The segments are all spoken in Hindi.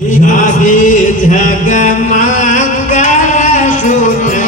जागे जगमंगल सूत्र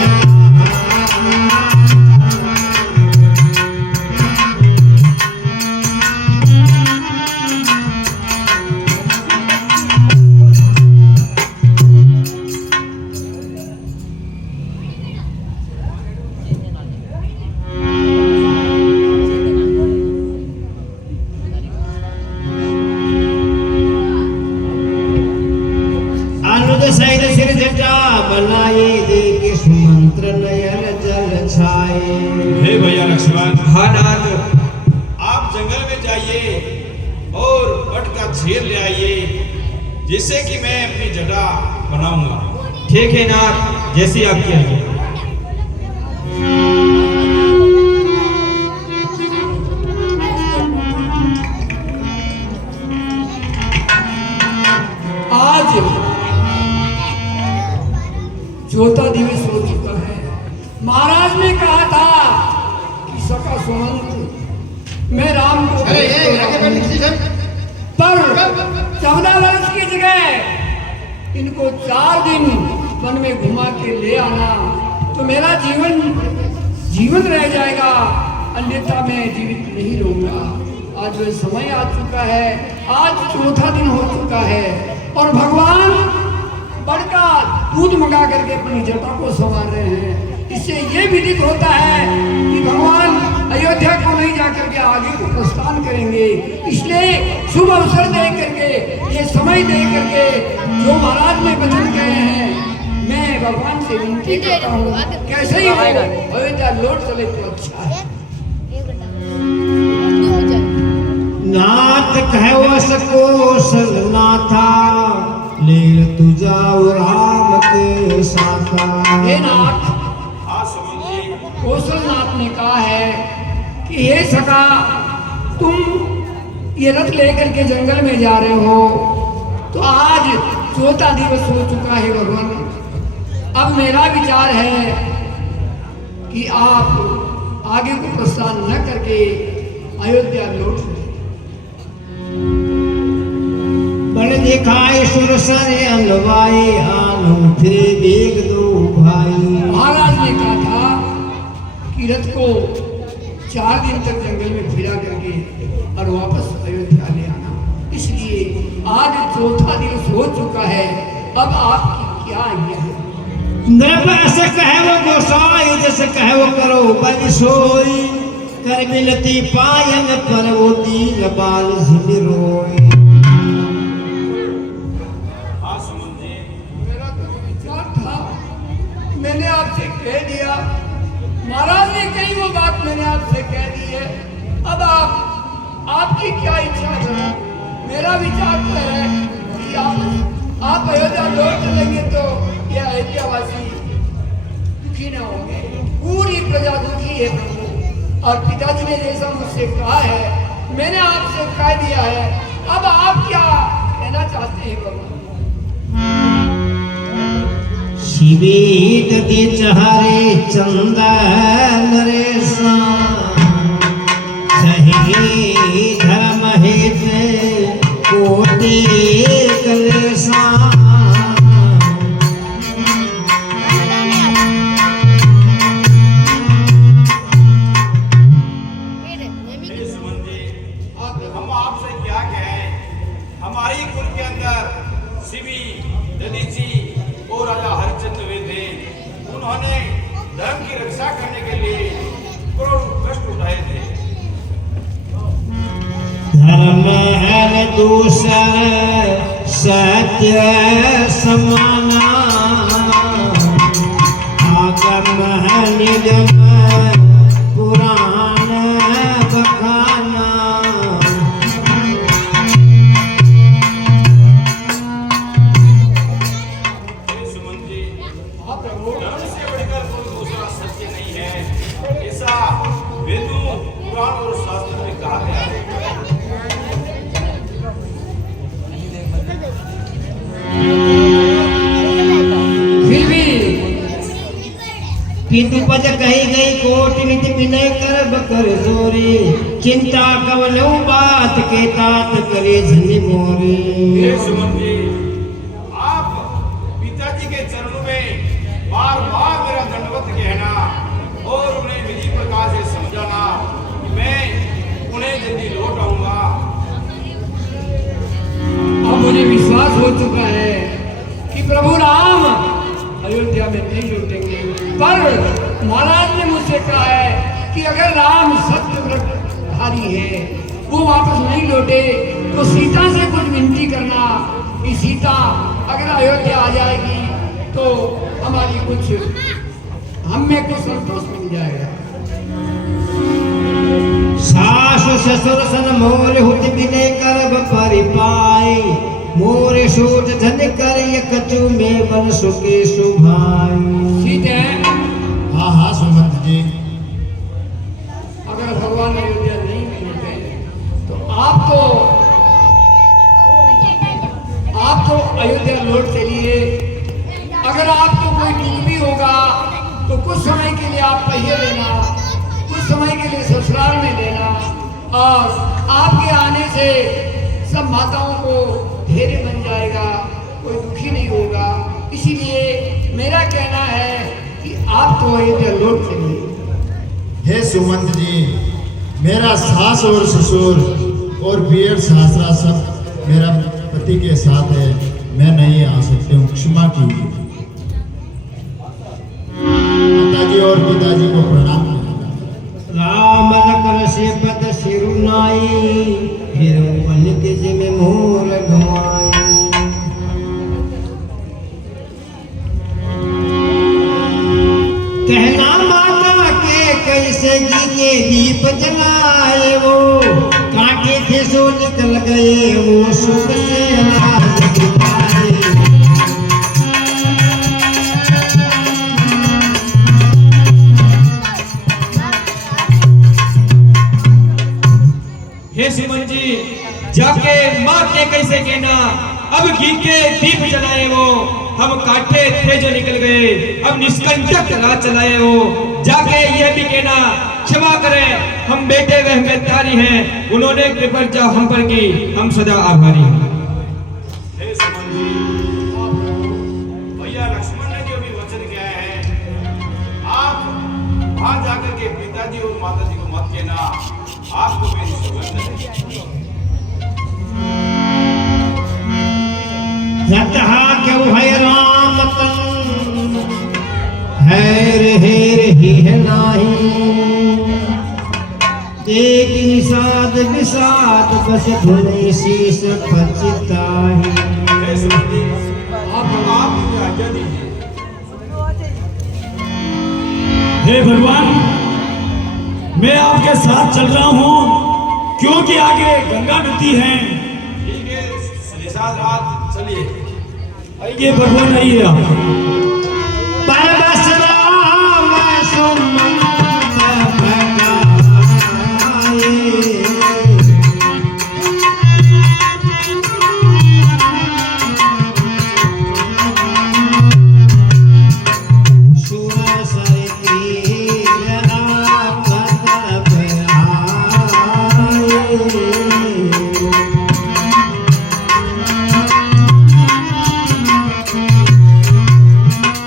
बनाए देखे सुमंत्र नयन जल छाए। हे भैया लक्ष्मण, हाँ नाथ, आप जंगल में जाइए और वट का झील ले आइए, जिससे कि मैं अपनी जटा बनाऊंगा। ठीक है नाथ, जैसी आपकी आज्ञा। आज चौथा दिवस हो चुका है। महाराज ने कहा था कि सका सुमंत मैं राम को पर 14 वर्ष की जगह इनको 4 दिन वन में घुमा के ले आना तो मेरा जीवन रह जाएगा, अन्यथा मैं जीवित नहीं रहूंगा। आज वह समय आ चुका है, आज चौथा दिन हो चुका है और भगवान बड़का दूध मंगा करके अपनी जटा को संवार रहे हैं। इससे ये विदित होता है कि भगवान अयोध्या को नहीं जाकर के आगे को प्रस्थान करेंगे। इसलिए शुभ अवसर दे करके, ये समय दे करके जो महाराज ने वचन कहे हैं, मैं भगवान से विनती करता हूँ कैसे ही हो अयोध्या लौट चले तो अच्छा है। नाथ कहो सकोसल नाथा लील तुझा राम के साथा। हे नाथ, हाँ सुमन जी, कौशलनाथ ने कहा है कि हे सखा, तुम ये रथ लेकर के जंगल में जा रहे हो तो आज चौथा दिवस हो चुका है भगवान। अब मेरा विचार है कि आप आगे को प्रस्थान न करके अयोध्या लौट जाए। बड़ दिखाए सुर सरे अलवाए आलू फिर बेग दो भाई। महाराज ने कहा था कि रथ को 4 दिन तक जंगल में फिरा करके और वापस अयोध्या ले आना। इसलिए आज चौथा दिवस हो चुका है, अब आपकी क्या आज्ञा है? नृप ऐसे कहे वो गोसाई, जैसे कहे वो करो बलि सोई। कर मिलती पायन पर वो दीन बाल झिल रोए। हाँ सुमन जी, मेरा तो विचार था, मैंने आपसे कह दिया। महाराज ने कही वो बात मैंने आपसे कह दी है। अब आपकी क्या इच्छा है? मेरा विचार तो है कि आप अयोध्या लौट चलेंगे तो ये अयोध्यावासी दुखी न होंगे, पूरी प्रजा दुखी है प्रभु। और पिताजी ने जैसा मुझसे कहा है मैंने आपसे कह दिया है। अब आप क्या कहना चाहते हैं भगवान? शिवी दति चहारे चंदन रेसा सही धर्म हित कोटि कलेसा। हे सुमन जी, हम आपसे क्या कहें, हमारी कुल के अंदर शिवी दधीची और राजा हरिश्चंद्र वे थे। उन्होंने धर्म की रक्षा करने के लिए करोड़ों कष्ट उठाए थे। धर्म है दूसर सत्य समाना आगम है निगम पुराण बखाना। हे सुमन जी, हाँ प्रभु, धर्म से बढ़कर कोई दूसरा सत्य नहीं है, ऐसा वेदों पुराण और शास्त्र में कहा गया है। फिर भी पितु पद कही गई कोटि नित विनय कर बकर जोरे। चिंता कवनो बात के तात करे झनि मोरे। हे सुमन जी, हो चुका है कि प्रभु राम अयोध्या में नहीं लौटेंगे। पर महाराज ने मुझसे कहा है कि अगर राम सत्यव्रतधारी है, वो वापस नहीं लौटे, तो सीता से कुछ विनती करना कि सीता अगर अयोध्या आ जाएगी तो हमारी हमें कुछ संतोष मिल जाएगा। सास ससुर सन मोर हुत बिने करब परिपाई, मोरे सोच धन कर ये कछु में बन सुके सुभाई। ठीक है, हाँ हाँ सुमंत जी। अगर भगवान अयोध्या नहीं मिलते तो आप तो अयोध्या लौट चलिए। अगर आपको कोई दुख भी होगा तो कुछ समय के लिए आप पहिए लेना, कुछ समय के लिए ससुराल में लेना, और आपके आने से सब माताओं को धैर्य बन जाएगा, कोई दुखी नहीं होगा। इसीलिए मेरा कहना है कि आप तो अयोध्या लौट चलिए। हे सुमंत जी, मेरा सास और ससुर और बियर सासरा सब मेरा पति के साथ है, मैं नहीं आ सकती हूँ, क्षमा कीजिए। माताजी और पिताजी को प्रणाम कीजिए। राम लखन से पद सिरुनाई, फिर बन के जिम मोर घुमाई। कहना माता के कैसे के दीप जलाए, वो कांटे थे सो निकल गए, वो सुख से राज दिखाए। हे सुमन जी, जाके माँ के कैसे कहना, अब घी के दीप जलाए वो, हम काटे थे जो निकल गए, अब निष्कंटक रात चलाए वो। जाके यह भी कहना, क्षमा करें हम बेटे वह में तारी हैं, उन्होंने कृपा हम पर की, हम सदा आभारी हैं। हे सुमन जी, भैया लक्ष्मण ने जो भी वचन किया है, आप वहां जाकर के पिताजी और माताजी को मत कहना, आपको मेरी सौगंध है। रतहा क्यों है राम तन, हैर हेर ही है नाही। एक निषाद विषाद बस धुने शीस पचिताही। हे सुमन जी, आप मुझे आज्ञा दीजिए। हे भगवान, मैं आपके साथ चल रहा हूँ, क्योंकि आगे गंगा नदी है। ठीक है, निषाद रात चलिए। आइए भगवान, आइए आप। परबस राम सुमंत भगाए। सुर सर तीर आपत भयाए।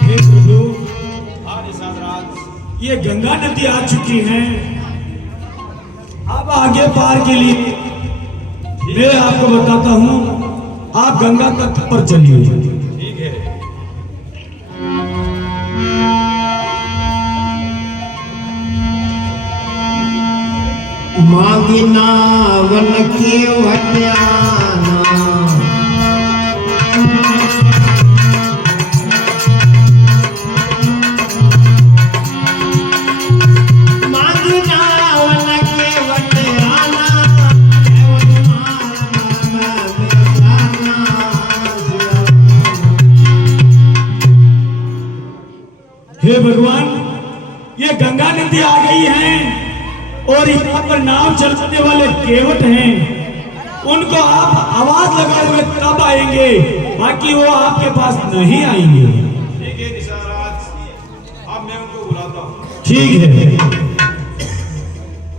हे प्रभु, हाँ निषाद रात, ये गंगा नदी आ चुकी है, अब आगे पार के लिए मैं आपको बताता हूँ, आप गंगा तट पर चलिए। ठीक है। मांगिना वन के हत्याना, मांगिना वन के हत्याना, एवं मारना बेचाना। हे भगवान, ये गंगा नदी आ गई है और यहाँ पर नाव चलाने वाले केवट हैं, उनको आप आवाज लगाए हुए तब आएंगे, बाकी वो आपके पास नहीं आएंगे। ठीक है निषाद रात, अब मैं उनको बुलाता हूँ। ठीक है।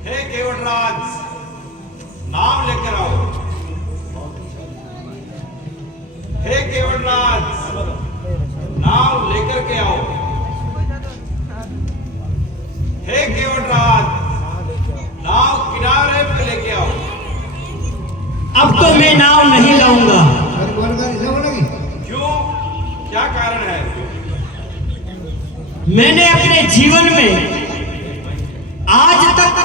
हे केवटराज, नाम लेकर आओ। हे केवटराज, नाम लेकर के आओ। हे केवटराज, नाव किनारे पे लेके आओ। अब तो मैं नाव नहीं लाऊंगा। बोल कर क्या कारण है? मैंने अपने जीवन में आज तक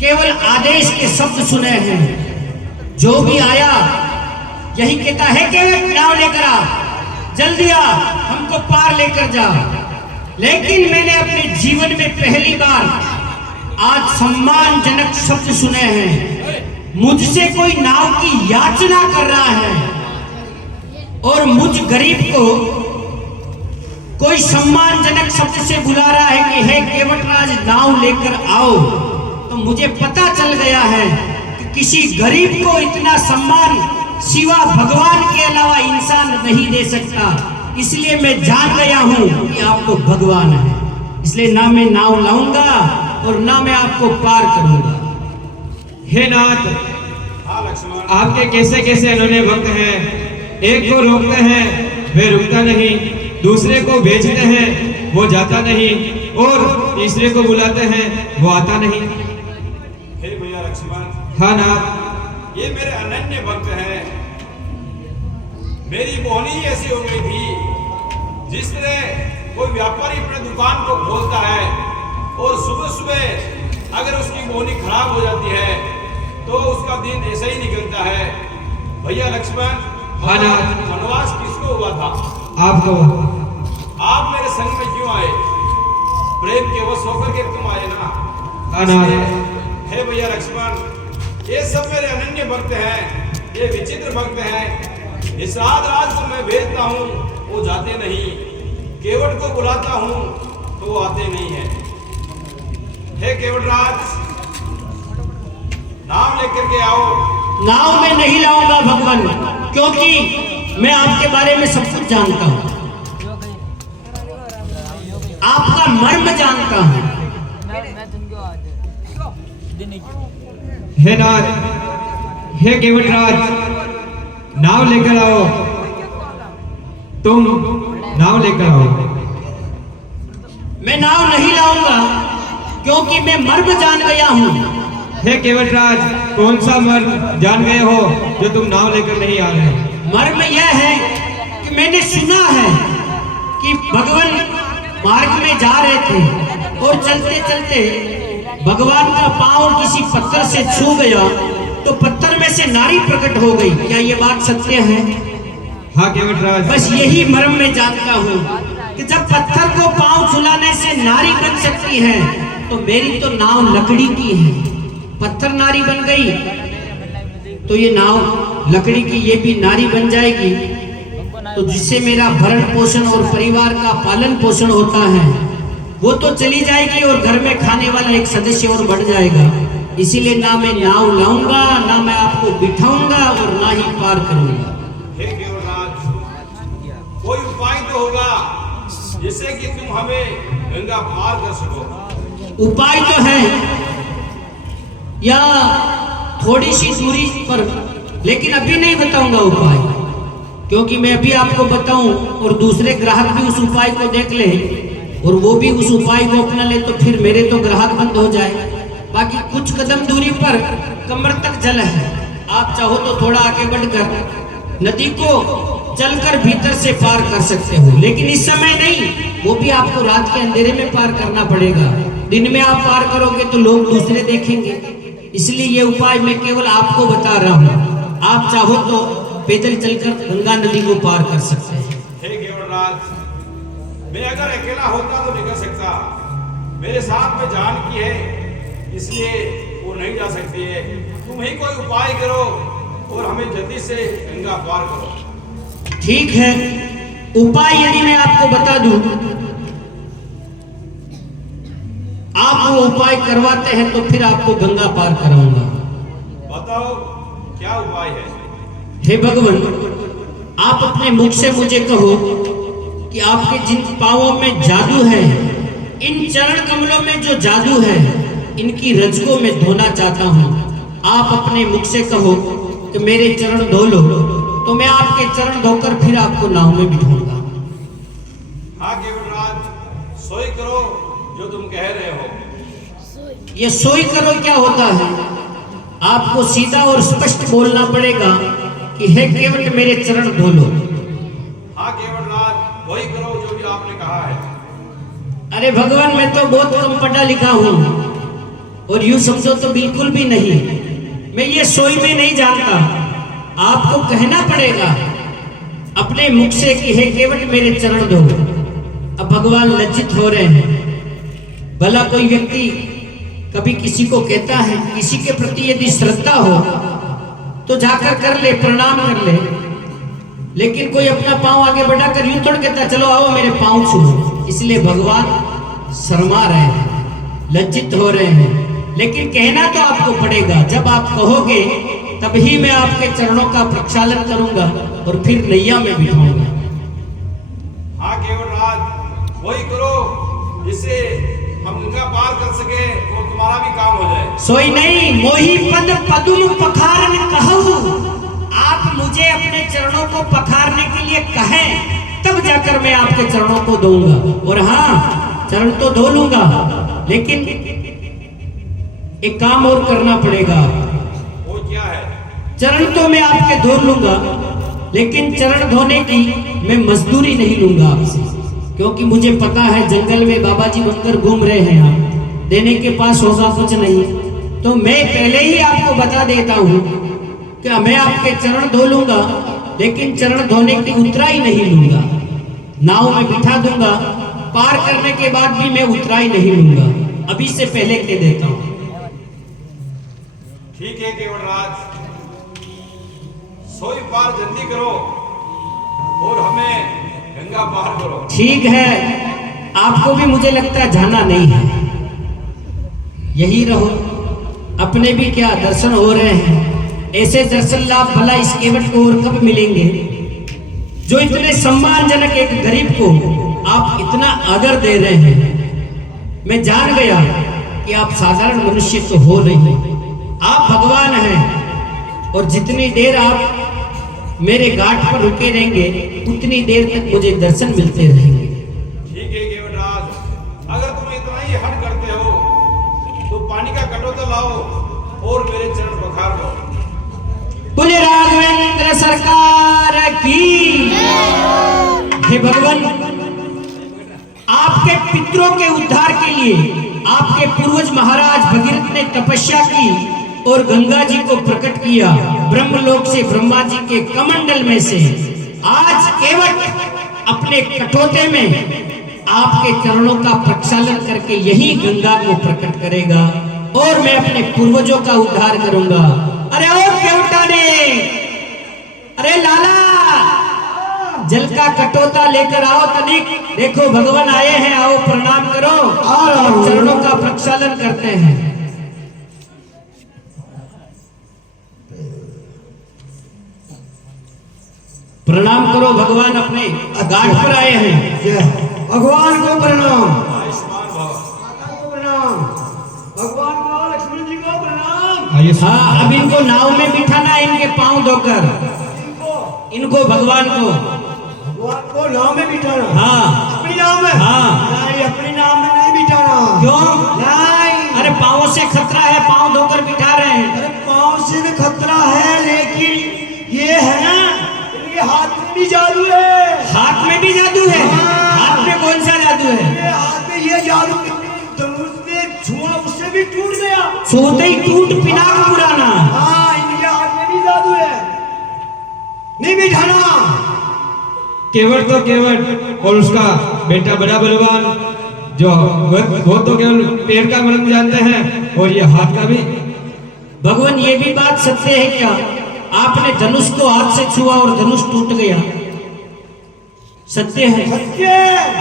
केवल आदेश के शब्द सुने हैं। जो भी आया यही कहता है कि नाव लेकर आ, जल्दी आ, हमको पार लेकर जा। लेकिन मैंने अपने जीवन में पहली बार आज सम्मानजनक शब्द सुने हैं। मुझसे कोई नाव की याचना कर रहा है और मुझ गरीब को कोई सम्मानजनक शब्द से बुला रहा है कि हे केवटराज नाव लेकर आओ। तो मुझे पता चल गया है कि किसी गरीब को इतना सम्मान सिवा भगवान के अलावा इंसान नहीं दे सकता। इसलिए मैं जान गया हूं कि आप तो भगवान है। इसलिए ना मैं नाव लाऊंगा और ना मैं आपको पार करूंगा। हे नाथ, हाँ लक्ष्मण, आपके कैसे कैसे अनन्य भक्त हैं। एक को रोकते हैं वे रुकता नहीं, दूसरे को भेजते हैं वो जाता नहीं, और तीसरे को बुलाते हैं वो आता नहीं। हे भैया लक्ष्मण, हाँ नाथ, ये मेरे अनन्य भक्त हैं। मेरी बोहनी ऐसी हो गई थी, जिस तरह कोई व्यापारी अपने दुकान को खोलता है और सुबह सुबह अगर उसकी बोहनी खराब हो जाती है तो उसका दिन ऐसा ही निकलता है। भैया लक्ष्मण, हाँ नाथ, वनवास किसको हुआ था? आपको। आप मेरे संग में क्यों आए? प्रेम के वश होकर के तुम आए ना। हाँ नाथ, हे भैया लक्ष्मण, ये सब मेरे अनन्य भक्त हैं, ये विचित्र भक्त हैं। इस राज को मैं भेजता हूँ वो जाते नहीं, केवट को बुलाता हूँ तो वो आते नहीं है। हे केवटराज, नाम लेकर के आओ। नाव में नहीं लाऊंगा भगवान, क्योंकि मैं आपके बारे में सब कुछ जानता हूं, आपका मर्म जानता हूं। हे नाथ, हे केवटराज, नाव लेकर आओ, तुम नाव लेकर आओ। मैं नाव नहीं लाऊंगा क्योंकि मैं मर्म जान गया हूं। हे केवटराज, कौन सा मर्म जान गए हो जो तुम नाव लेकर नहीं आ रहे? मर्म यह है कि मैंने सुना है कि भगवान मार्ग में जा रहे थे और चलते चलते भगवान का पांव किसी पत्थर से छू गया तो पत्थर में से नारी प्रकट हो गई। क्या ये बात सत्य है? हाँ केवटराज, बस यही मर्म में जानता हूँ कि जब पत्थर को पांव छुलाने से नारी बन सकती है तो मेरी तो नाव लकड़ी की है। पत्थर नारी बन गई तो ये नाव लकड़ी की ये भी नारी बन जाएगी, तो जिससे मेरा भरण पोषण और परिवार का पालन पोषण होता है वो तो चली जाएगी और घर में खाने वाला एक सदस्य और बढ़ जाएगा। इसीलिए ना मैं नाव लाऊंगा, ना मैं आपको बिठाऊंगा और ना ही पार करूंगा। हे केवटराज, कोई उपाय तो होगा जिससे कि तुम हमें गंगा पार कर सको। उपाय तो है या थोड़ी सी दूरी पर, लेकिन अभी नहीं बताऊंगा उपाय, क्योंकि मैं अभी आपको बताऊं और दूसरे ग्राहक भी उस उपाय को देख ले और वो भी उस उपाय को अपना ले तो फिर मेरे तो ग्राहक बंद हो जाए। बाकी कुछ कदम दूरी पर कमर तक जल है, आप चाहो तो थोड़ा आगे बढ़कर नदी को चलकर भीतर से पार कर सकते हो, लेकिन इस समय नहीं, वो भी आपको रात के अंधेरे में पार करना पड़ेगा। दिन में आप पार करोगे तो लोग दूसरे देखेंगे, इसलिए ये उपाय मैं केवल आपको बता रहा हूँ। आप चाहो तो पैदल चलकर गंगा नदी को पार कर सकते हैं। हे केवटराज, मैं अगर अकेला होता तो निकल सकता, मेरे साथ में जानकी है इसलिए वो नहीं जा सकती है। तुम ही कोई उपाय करो और हमें जल्दी से गंगा पार करो। ठीक है, उपाय यदि मैं आपको बता दूं, आप वो उपाय करवाते हैं तो फिर आपको गंगा पार कराऊंगा। बताओ क्या उपाय है? हे भगवान, आप अपने मुख से मुझे कहो कि आपके जिन पांवों में जादू है, इन चरण कमलों में जो जादू है, इनकी रजकों में धोना चाहता हूँ। आप अपने मुख से कहो कि मेरे चरण धो लो, तो मैं आपके चरण धोकर फिर आपको नाव में बिठाऊंगा। हाँ केवटराज, सोई करो जो तुम कह रहे हो। ये सोई करो क्या होता है? आपको सीधा और स्पष्ट बोलना पड़ेगा कि हे केवट मेरे चरण धो लो। हाँ केवटराज, वही करो जो भी आपने कहा है। अरे भगवान, मैं तो बहुत कम पढ़ा लिखा हूँ, और यूं समझो तो बिल्कुल भी नहीं। मैं ये सोई में नहीं जानता, आपको कहना पड़ेगा अपने मुख से कि हे केवट मेरे चरण दो। अब भगवान लज्जित हो रहे हैं। भला कोई व्यक्ति कभी किसी को कहता है, किसी के प्रति यदि श्रद्धा हो तो जाकर कर ले, प्रणाम कर ले, लेकिन कोई अपना पांव आगे बढ़ाकर यूं थोड़ा कहता चलो आओ मेरे पांव छूओ। इसलिए भगवान शर्मा रहे हैं, लज्जित हो रहे हैं, लेकिन कहना तो आपको पड़ेगा। जब आप कहोगे तभी मैं आपके चरणों का प्रक्षालन करूंगा और फिर नैया में बिठाऊंगा। हाँ केवटराज, वही करो जिससे हम गंगा पार कर सके और तुम्हारा भी काम हो जाए। सोई नहीं मोही पद पदुम पखारन कहूं। आप मुझे अपने चरणों को पखारने के लिए कहें, तब जाकर मैं आपके चरणों को दूंगा। और हाँ, चरण तो धो लूंगा, लेकिन एक काम और करना पड़ेगा। वो क्या है? चरण तो मैं आपके धो लूंगा, लेकिन चरण धोने की मैं मजदूरी नहीं लूंगा आपसे, क्योंकि मुझे पता है जंगल में बाबा जी बनकर घूम रहे हैं आप, देने के पास होगा कुछ नहीं। तो मैं पहले ही आपको बता देता हूँ कि मैं आपके चरण धो लूंगा, लेकिन चरण धोने की उतराई नहीं लूंगा। नाव में बिठा दूंगा, पार करने के बाद भी मैं उतराई नहीं लूंगा। अभी से पहले कह देता हूँ। ठीक है केवटराज, सोई पार जल्दी करो और हमें गंगा पार करो। ठीक है, आपको भी मुझे लगता है जाना नहीं है, यही रहो। अपने भी क्या दर्शन हो रहे हैं, ऐसे दर्शन लाभ भला इस केवट को और कब मिलेंगे, जो इतने सम्मानजनक एक गरीब को आप इतना आदर दे रहे हैं। मैं जान गया कि आप साधारण मनुष्य तो हो नहीं, आप भगवान हैं, और जितनी देर आप मेरे घाट पर रुके रहेंगे उतनी देर तक मुझे दर्शन मिलते रहेंगे। ठीक है केवटराज, अगर तुम इतना ही हट करते हो तो पानी का कटोरा लाओ और मेरे चरण पखार दो। बोले राघवेंद्र सरकार की। हे भगवान, आपके पितरों के उद्धार के लिए आपके पूर्वज महाराज भगीरथ ने तपस्या की और गंगा जी को प्रकट किया ब्रह्मलोक से, ब्रह्मा जी के कमंडल में से। आज केवट अपने कटोते में आपके चरणों का प्रक्षालन करके यही गंगा को प्रकट करेगा और मैं अपने पूर्वजों का उद्धार करूंगा। अरे ओ केवटा ने, अरे लाला, जल का कटोता लेकर आओ तनिक। देखो भगवान आए हैं, आओ प्रणाम करो और चरणों का प्रक्षालन करते हैं। प्रणाम करो, भगवान अपने घाट पर आए हैं। भगवान को प्रणाम, आयुष्मान भव। माता को प्रणाम, भगवान को, लक्ष्मण जी को प्रणाम। हाँ, अब इनको नाव में बिठाना, इनके पांव धोकर, इनको भगवान को, भगवान को नाव में बिठाना। हाँ अपनी नाव में? हाँ। नहीं, अपनी नाव में नहीं बिठाना। क्यों? नहीं, अरे पांव से खतरा है, पांव धोकर बिठा रहे हैं। अरे पाँव से भी खतरा है, लेकिन ये है ना, इनके हाथ में भी जादू है। हाथ में भी जादू है? हाँ। हाथ में कौन सा जादू है? ये हाथ में ये जादू, धनुष ने छुआ उससे भी टूट गया। सोते ही टूट पिनाक पुराना। हाँ, इनके हाथ में भी जादू है, नहीं बिठाना। केवट तो केवट और उसका बेटा बड़ा बलवान, जो वो तो केवल पैर का मर्म जानते हैं और ये हाथ का भी। भगवान, ये भी बात सत्य है क्या? आपने धनुष को हाथ से छुआ और धनुष टूट गया, सत्य है? सत्य।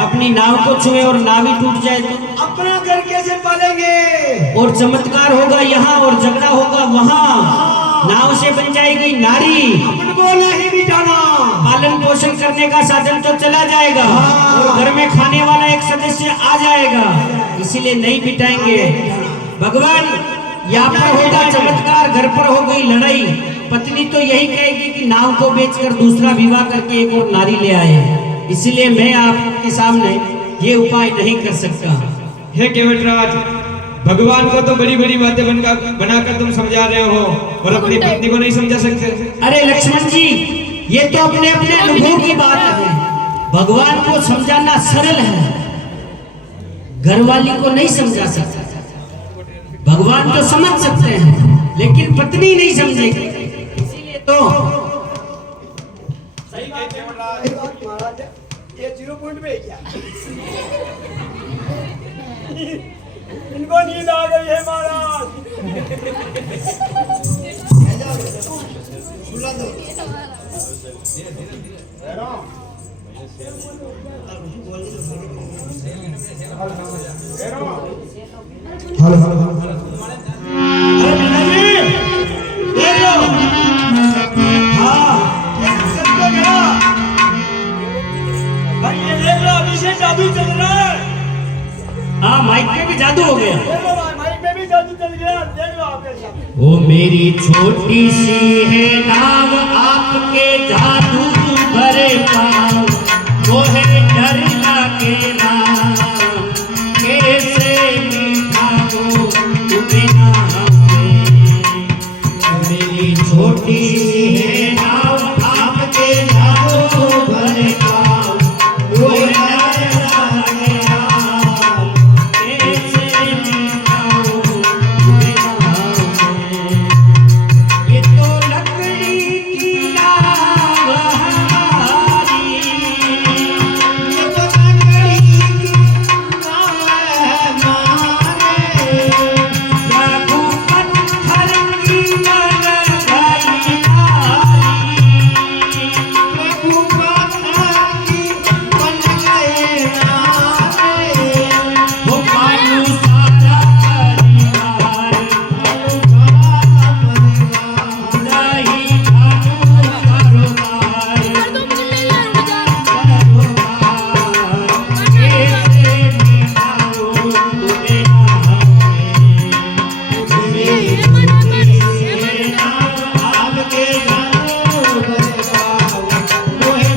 अपनी नाव को छुए और नाव ही टूट जाए तो? अपना घर कैसे पालेंगे? और चमत्कार होगा यहाँ और झगड़ा होगा वहाँ, नाव से बन जाएगी नारी, अपन को नहीं बिठाना। पालन पोषण करने का साधन तो चला जाएगा और घर में खाने वाला एक सदस्य आ जाएगा, इसीलिए नहीं बिठाएंगे। भगवान, यहाँ पर होगा चमत्कार, घर पर हो गई लड़ाई, पत्नी तो यही कहेगी कि नाव को बेचकर दूसरा विवाह करके एक और नारी ले आए, इसलिए मैं आपके सामने ये उपाय नहीं कर सकता। हे केवटराज, भगवान को तो बड़ी बड़ी बातें बनाकर तुम समझा रहे हो और अपनी पत्नी को नहीं समझा सकते। अरे लक्ष्मण जी, ये तो अपने अपने अनुभव की बात है। भगवान को समझाना सरल है, घरवाली को नहीं समझा सकता। भगवान तो समझ सकते हैं लेकिन पत्नी नहीं समझेगी, इसीलिए तो सही कहते हैं महाराज। ये 0 पॉइंट में है क्या? इनको नींद आ गई है महाराज। हेलो हेलो हेलो, अरे मीना जी देख लो। हाँ भाई ये देख लो, अभी से जादू चल रहा है। हाँ, माइक पे भी जादू हो गया। माइक में भी जादू चल गया, देख लो आपके साथ। ओ मेरी छोटी सी है नाव, आपके जादू भरे पाँव, वो है डर लगेला, कैसे मिठाओ तुम्हें नावे। मेरी छोटी सी है नाव, आपके जादू भरे पाँव, वो है डर लगेला, कैसे मिठाओ तुम्हें नावे। ये तो लकड़ी की नाव हमारी, ये तो लकड़ी की नाव हमारे, प्रभु पत्थर की बन गई नारी, प्रभु पत्थर की बन गई नारी। वो मानू सारा परिवार, नहीं जानू कारोबार, कैसे मिठाओ तुम्हें आपके जादू भरे पाँव, वो है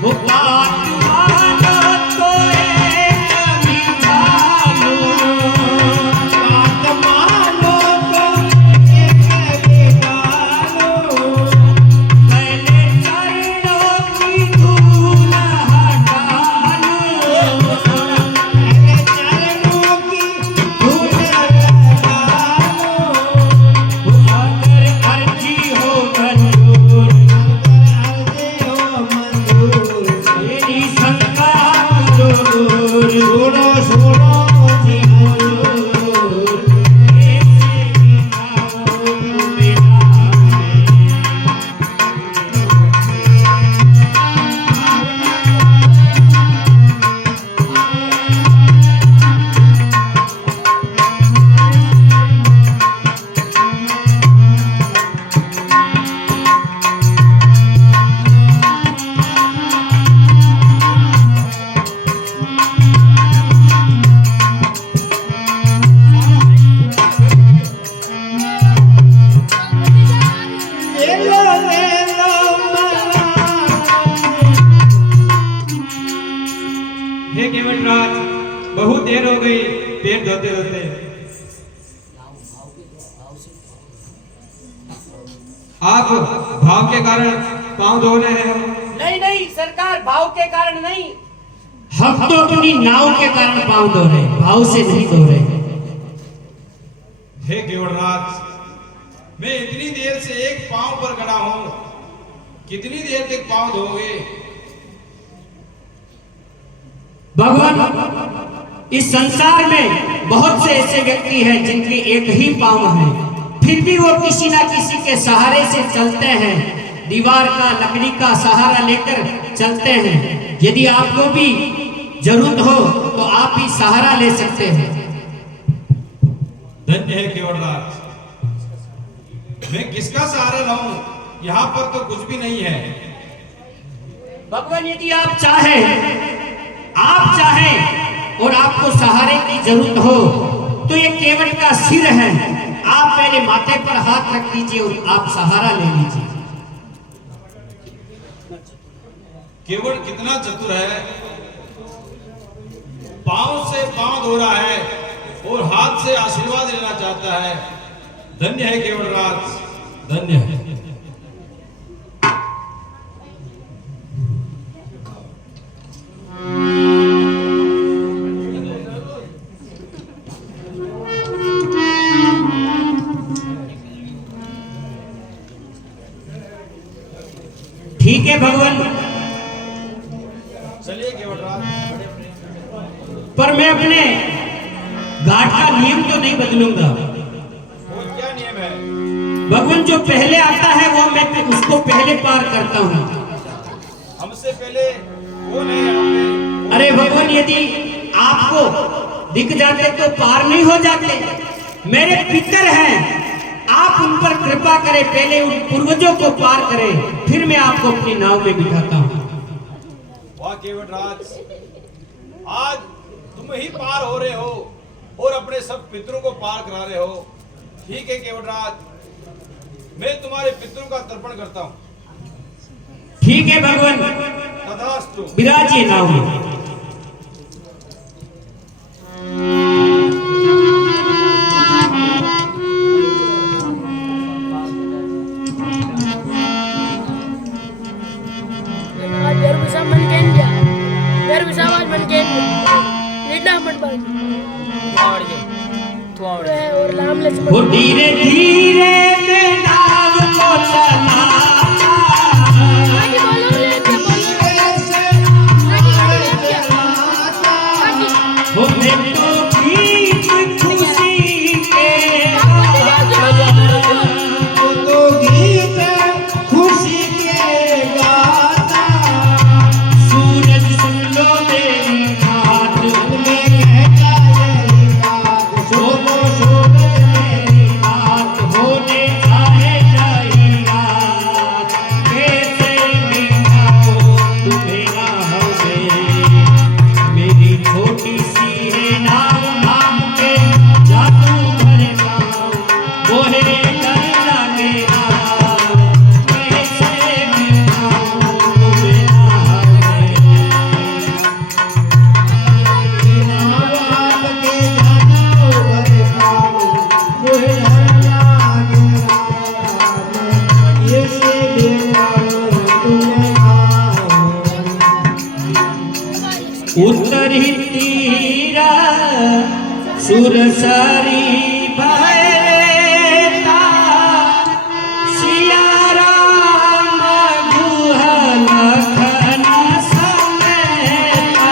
वो बात मानो तो एक मीठा लो, बात मानो तो एक मीठा लो, पहले चरणों की धूल हटा लो, पहले चरणों की धूल हटा लो। अगर अर्जी हो मंजूर, मेरी शंका दूर, सुनो सुनो जी हुजूर, कैसे मिठाओ तुम्हें नावे। हे केवट राज, बहुत देर हो गई पेट धोते धोते। आप भाव के कारण पांव धो रहे हैं। नहीं नहीं सरकार, भाव के कारण नहीं। हम तो अपनी नाव के कारण पाँव धो रहे, भाव से नहीं धो रहे। हे केवड़राज, मैं इतनी देर से एक पांव पर खड़ा हूं, कितनी देर तक पांव धोगे? भगवान, इस संसार में बहुत से ऐसे व्यक्ति हैं जिनके एक ही पांव है, फिर भी वो किसी ना किसी के सहारे से चलते हैं, दीवार का लकड़ी का सहारा लेकर चलते हैं। यदि आपको भी जरूरत हो तो आप भी सहारा ले सकते हैं। धन्य है केवड़राज, मैं किसका सहारा लाऊं? यहाँ पर तो कुछ भी नहीं है। भगवान, यदि आप चाहें और आपको सहारे की जरूरत हो तो ये केवट का सिर है, आप मेरे माथे पर हाथ रख दीजिए और आप सहारा ले लीजिए। केवट कितना चतुर है, पांव से पांव धो रहा है और हाथ से आशीर्वाद लेना चाहता है। धन्य है केवलराज, धन्य है। ठीक है भगवान, चलिए केवलराज। पर मैं अपने घाट का नियम तो नहीं बदलूंगा। वो क्या नियम है? भगवान जो पहले आता है वो मैं उसको पहले पार करता हूँ। हमसे पहले कौन है यहाँ पे? अरे भगवान, यदि आपको दिख जाते तो पार नहीं हो जाते। मेरे पितर हैं, आप उन पर कृपा करें, पहले उन पूर्वजों को पार करें, फिर मैं आपको अपनी नाव में बिठाता हूँ। वाह केवलराज, आज तुम ही पार हो रहे हो और अपने सब पितरों को पार करा रहे हो। ठीक है केवलराज, मैं तुम्हारे पितरों का तर्पण करता हूँ। ठीक है भगवान, तथास्तु। विराजिए नाव में। वो धीरे धीरे में नाव को चला, वो मैं तो गीत खुशी के गाता, सूरज सुन लो मेरी बात, सोनो सूरज मेरी बात, होने चाहे जाए रात, कैसे बिताओ तुम्हें राह में, मेरी छोटी सी है नाव, नाम के जादू भर गाँव, वो है गंगा के नाव, कैसे बिताओ तुम्हें राह उत्तरी तीरा सुरसरी भैता, सिया राम गुहल खन समेता,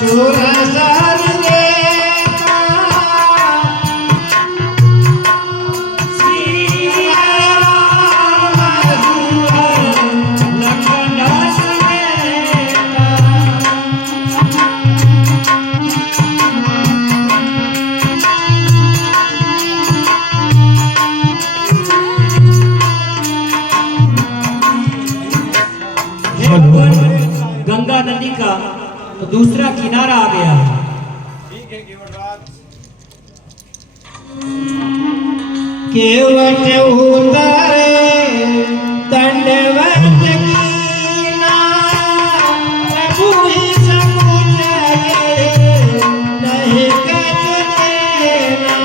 सुरसरी सिया राम गुहल खन समेता। गंगा नदी का तो दूसरा किनारा आ गया है। ठीक है केवलराज। केवट उतरे दंडवत कीना, प्रभु ही समुझ गए नहीं कछ देना।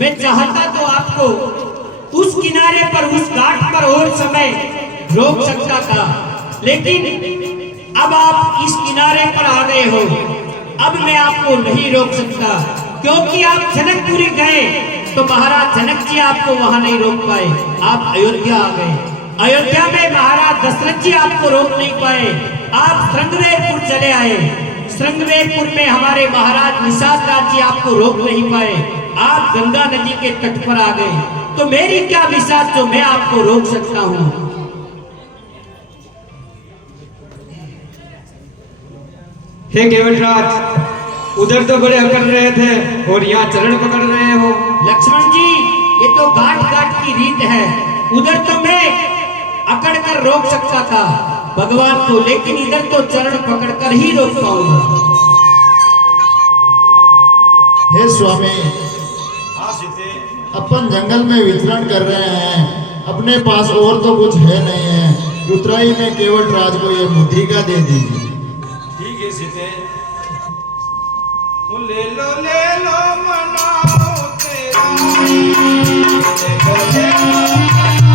मैं चाहता तो आपको उस किनारे पर, उस घाट पर और समय रोक सकता था, लेकिन अब आप इस किनारे पर आ गए हो, अब मैं आपको नहीं रोक सकता, क्योंकि आप जनकपुरी गए तो महाराज जनक जी आपको वहां नहीं रोक पाए। आप अयोध्या आ गए, अयोध्या में महाराज दशरथ जी आपको रोक नहीं पाए। आप श्रृंगवेरपुर चले आए, श्रृंगवेरपुर में हमारे महाराज निषाद राज जी आपको रोक नहीं पाए। आप गंगा नदी के तट पर आ गए, तो मेरी क्या विश्वास जो मैं आपको रोक सकता हूँ। हे केवटराज, उधर तो बड़े अकड़ रहे थे और यहाँ चरण पकड़ रहे हो। लक्ष्मण जी, ये तो गांठ गांठ की रीत है। उधर तो मैं अकड़ कर रोक सकता था भगवान को, लेकिन इधर तो चरण पकड़ कर ही रोक पाऊंगा। हे स्वामी, हाँ सीते, अपन जंगल में विचरण कर रहे हैं, अपने पास और तो कुछ है नहीं है। उतराई में केवटराज को ये मुद्रिका दे दीजिए। ठीक है सीते, ले लो मनाओ तेरा, ले लो